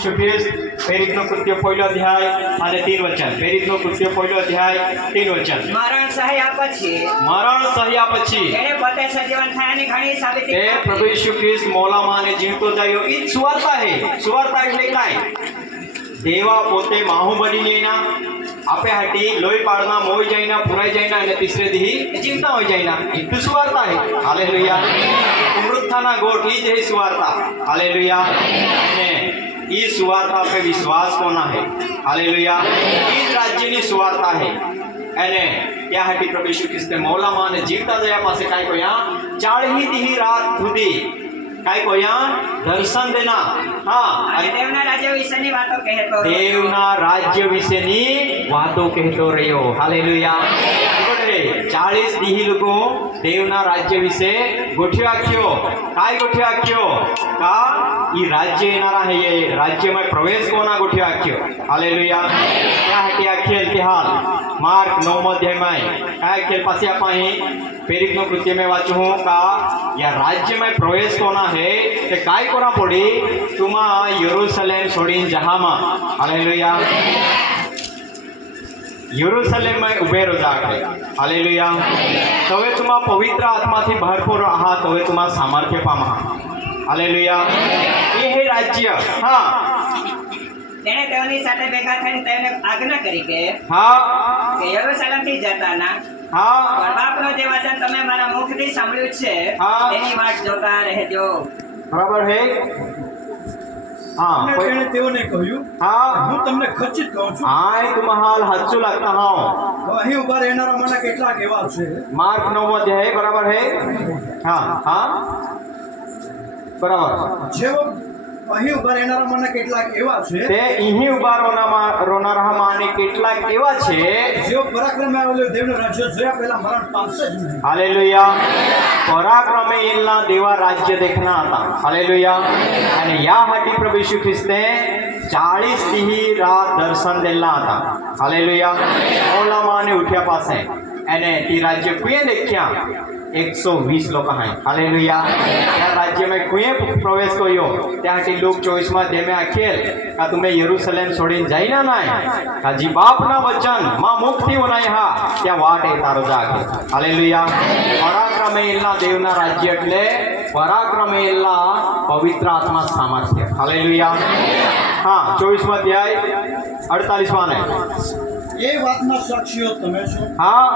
પ્રેરિતનો કૃત્ય પહેલો અધ્યાય અને 3 વચન. પ્રેરિતનો કૃત્ય પહેલો અધ્યાય 3 વચન. મરણ સહ્યા પછી એને પોતે સજીવન થયાની ઘણી સાબિતી તે પ્રભુ ઈસુ ખ્રિસ્ત મોલામાં જીવતો થયો. એ સુવાર્તા હે. સુવાર્તા એટલે કાંઈ દેવા પોતે માહુ બની જઈના આપે હાટી લોહી પાડના મોઈ જઈના પુરાઈ જઈના અને તીસરે દી જીવતા હોય જઈના. એ તો સુવાર્તા હે. હાલેલુયા. પુનરુત્થાના ગોઠ એ જ હે સુવાર્તા. હાલેલુયા. અને એ સુવાર્તા पे विश्वास कोना है. हालेलुया. એ જ રાજ્યની સુવાર્તા है. અને ત્યાં હાટી પ્રભુ ઈસુ ખ્રિસ્તે મોલામાં અને જીવતા જયા પાસે કાંઈ કોયા 40 દી રાત સુધી કાંઈ કોયા દર્શન દેના. હા, અને દેવના રાજ્ય વિશેની વાતો કહેતો દેવના રાજ્ય વિશેની વાતો કહેતો રહ્યો. હાલેલુયા. 40 દી લોકો દેવના રાજ્ય વિશે ગોઠવ્યા આખ્યો. કાંઈ ગોઠવ્યા આખ્યો કા ઈ રાજ્ય એનારા હે. એ રાજ્યમાં પ્રવેશ કોના ગોઠવ્યા આખ્યો. હાલેલુયા. ત્યાં હાટી આખેલ તે હાલ માર્ક 9 અધ્યાયમાં કાંઈ ખેલ પાસે આપા અહીં પ્રેરિતનો કૃત્ય મેં વાંચું હું કા યા રાજ્યમાં પ્રવેશ કોના હે તે કાંઈ કોના પડી તુમા યરૂશલેમ છોડીને જહામાં. હાલેલુયા. યરૂશલેમમાં ઉભેરો જાકે. હાલેલુયા. તવે તુમા પવિત્ર આત્માથી ભરપૂર આહાત હવે તુમા સામર્થ્ય પામા. હાલેલુયા. એ હે રાજ્ય. હા, તેણે તેઓની સાથે ભેગા થઈને તેમને આજ્ઞા કરી કે હા, યરૂશલેમથી જતા ના હા, પણ બાપનો જે વચન તમે મારા મુખથી સાંભળ્યું છે હા. તેની વાટ જોતા રહેજો. બરાબર હે. હા, અને તેણે તેઓને કહ્યું, હા, હું તમને ખચિત કહું છું, આય તુમ હાલ હાચું લાગતા હો. કે અહીં ઉભા રહેનારા મને કેટલાક એવા છે માર્ક 9 અધ્યાય બરાબર હે. હા, હા, બરાબર. જેઓ અહીં ઉભા રહેનારા મને કેટલાક એવા છે તે અહીં ઉભા રોનારામાં અને કેટલાક એવા છે જેઓ પરાક્રમે આવેલો દેવનું રાજ્ય જોયા પહેલા મરણ પામશે જ નહીં. હાલેલુયા. પરાક્રમે એના દેવા રાજ્ય દેખના હતા. હાલેલુયા. અને યા હાટી પ્રભુ ઈસુ ખ્રિસ્તે 40 દી રાત દર્શન દેલા હતા. હાલેલુયા. ઓલામાં અને ઉઠ્યા પાસે અને તે રાજ્ય કુએ દેખ્યા 120 લોકો हैं. हालेलुया. ત્યાં રાજ્યમાં કોઈ પ્રવેશ કર્યો ત્યાંથી લોક 24 માં દેમે આખેલ કા તમે યરૂશલેમ છોડીને જઈના નાય કાજી બાપના વચન માં મુક્તિ ઓનાય હા ત્યાં વાટ એ તારો જાકે. હાલેલુયા. પરાક્રમેલના દેવના રાજ્ય એટલે પરાક્રમેલના પવિત્ર આત્મા સામર્થ્ય. હાલેલુયા. હા, 24 અધ્યાય 48 માં એ વાતના સાક્ષીઓ તમે છો. હા,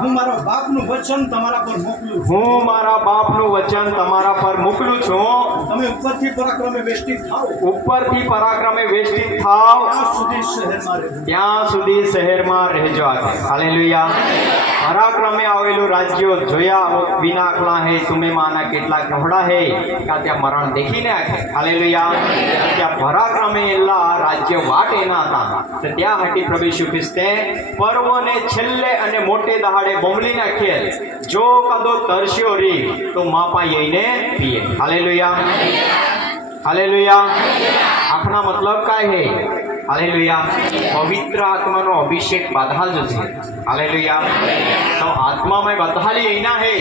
હું મારા બાપનું વચન તમારા પર મોકલું છું. હું મારા બાપનું વચન તમારા પર મોકલું છું. તમે ઉપરથી પરાક્રમે વેષ્ટિત થાઓ ઉપરથી પરાક્રમે વેષ્ટિત થાવ ત્યાં સુધી શહેરમાં રહેજો. ત્યાં સુધી શહેરમાં રહેજો. હાલેલુયા. પરાક્રમે આવેલું રાજ્ય જોયા વિના આખલા હે તમે માના કેટલાક નહોડા હે કા ત્યાં મરણ દેખીને આખે. હાલેલુયા. ત્યાં પરાક્રમે એલા રાજ્ય વાટ એના હતા તો ત્યાં હાટી પ્રભુ ઈસુ ખ્રિસ્તે પર્વને છેલ્લે અને મોટે દહાડે બોમલી નાખેલ જો કદો તરસ્યો રી તો માપા જઈને પીએ. હાલેલુયા. હાલેલુયા. આપણા મતલબ કાય હે. હાલેલુયા. પવિત્ર આત્માનો અભિષેક બાધાલ જ છે. હાલેલુયા. તો આત્મામાં બધાલી એના હે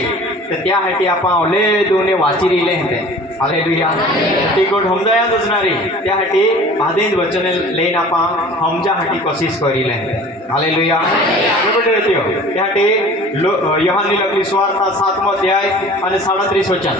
તો ત્યાં હાટી આપા ઓલે દોને વાંચી રહી લે હે. હાલેલુયા. તે ગોડ સમજાયા દોજનારી ત્યાં હાટી બાદેજ વચન લઈને આપા સમજા હાટી કોશિશ કરી લે. હાલેલુયા. બરોબર રહેજો. ત્યાં હાટી યોહાનની લખેલી સુવાર્તા 7મો અધ્યાય અને 37 વચન.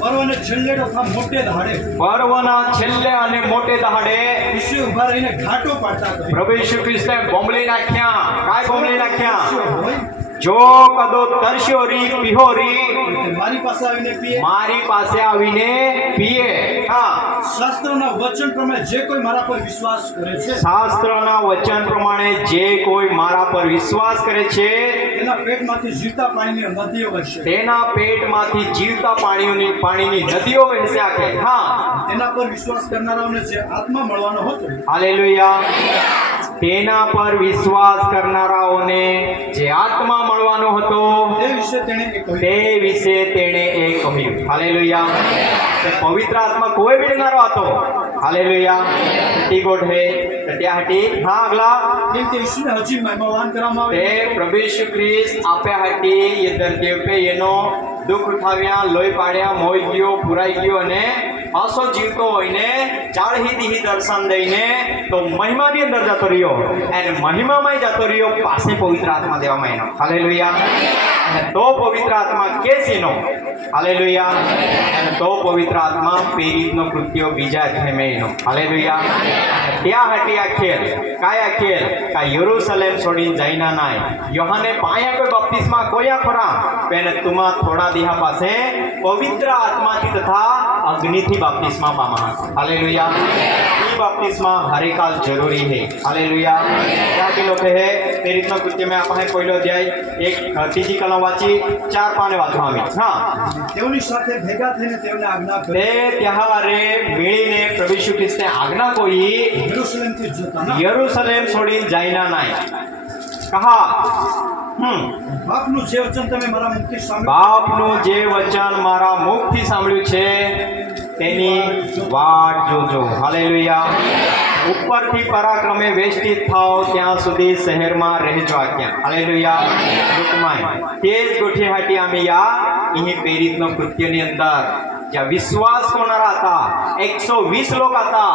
પર્વને છેલ્લે તથા મોટે દહાડે પર્વના છેલ્લે અને મોટે દહાડે ઈસુ ઉભા રહીને ઘાટો પાડતા કહ્યું, પ્રભુ ઈસુ ખ્રિસ્તે બોંબલી નાખ્યા. કાંઈ બોંબલી નાખ્યા? હોય જો કદો તરસ્યો રી પીહો રી તે મારી પાસે આવીને પીએ. મારી પાસે આવીને પીએ. હા, શાસ્ત્રના વચન પ્રમાણે જે કોઈ મારા પર વિશ્વાસ કરે છે શાસ્ત્રના વચન પ્રમાણે જે કોઈ મારા પર વિશ્વાસ કરે છે તેના પેટમાંથી જીવતા પાણીની નદીઓ વહેશે. તેના પેટમાંથી જીવતા પાણીની નદીઓ વહેશે આખે. હા, તેના પર વિશ્વાસ કરનારાઓને જે આત્મા મળવાનો હતો હાલેલુયા. તેના પર વિશ્વાસ કરનારાઓને જે આત્મા મળવાનો હતો તે વિશે તેણે એ કહ્યું. તે વિશે તેણે એ કહ્યું. હાલેલુયા. પવિત્ર આત્મા કોઈ બીડનારો હતો. હાલેલુયા. ટી ગોડ હે ત્યાં હટી. હા, આગલા કેમ કે ઈસુને હજી મહિમાવાન કરવામાં તે આવે. પ્રભુ ઈસુ ખ્રિસ્ત આપે હટી એ દર્દીઓ પે એનો દુઃખ ઉઠાવ્યા લોહી પાડ્યા મોઈ ગયો પુરાઈ ગયો અને પાછો જીવતો હોય ને ચાળહીથી દર્શન દઈને તો મહિમાની અંદર જતો રહ્યો અને મહિમામાં જતો રહ્યો પાસે પવિત્ર આત્મા દેવામાં એનો હાલેલુયા. અને તો પવિત્ર આત્મા કેસીનો હાલેલુયા. અને તો પવિત્ર આત્મા પ્રેરિતનો કૃત્યો બીજા ધેમેનો હાલેલુયા. ત્યાં હટી આ ખેલ કાયા ખેલ કા યરુશલેમ છોડીને જઈના નાય યોહાને પાયા કોઈ બપ્તિસ્મા કોયા ખરા પેને તુમા થોડા દિહા પાસે પવિત્ર આત્માથી તથા અગ્નિથી બપ્તિસ્મા પામા હાલેલુયા. ई बपतिस्मा हरे काल जरूरी है हालेलुया. क्या के लोग है प्रेरितનો કૃત્ય में આપણે પહેલો અધ્યાય એક ત્રીજી કલમ વાંચી 4 પાને વાંચવા અમે હા તેઓની સાથે ભેગા થઈને તેમને આજ્ઞા કરી તે ત્યારે મેળીને પ્રભુ ઈસુ ખ્રિસ્તને આજ્ઞા કોઈ યરુશલેમથી જતા ના યરુશલેમ છોડીને જાયના નાય કહા બાપનું જે વચન તમે મારા મુખથી સાંભળ્યું બાપનું જે વચન મારા મુખથી સાંભળ્યું છે તેની વાટ જોજો હાલેલુયા. ઉપરથી પરાક્રમે વેષ્ટિત થાવ ત્યાં સુધી શહેરમાં રહેજો આજ્ઞા હાલેલુયા. ટૂંકમાં તે જ ગોઠી હાટી આમે યા અહીં પ્રેરિતનો કૃત્યની અંદર જ્યાં વિશ્વાસ કરનારા હતા 120 લોકો હતા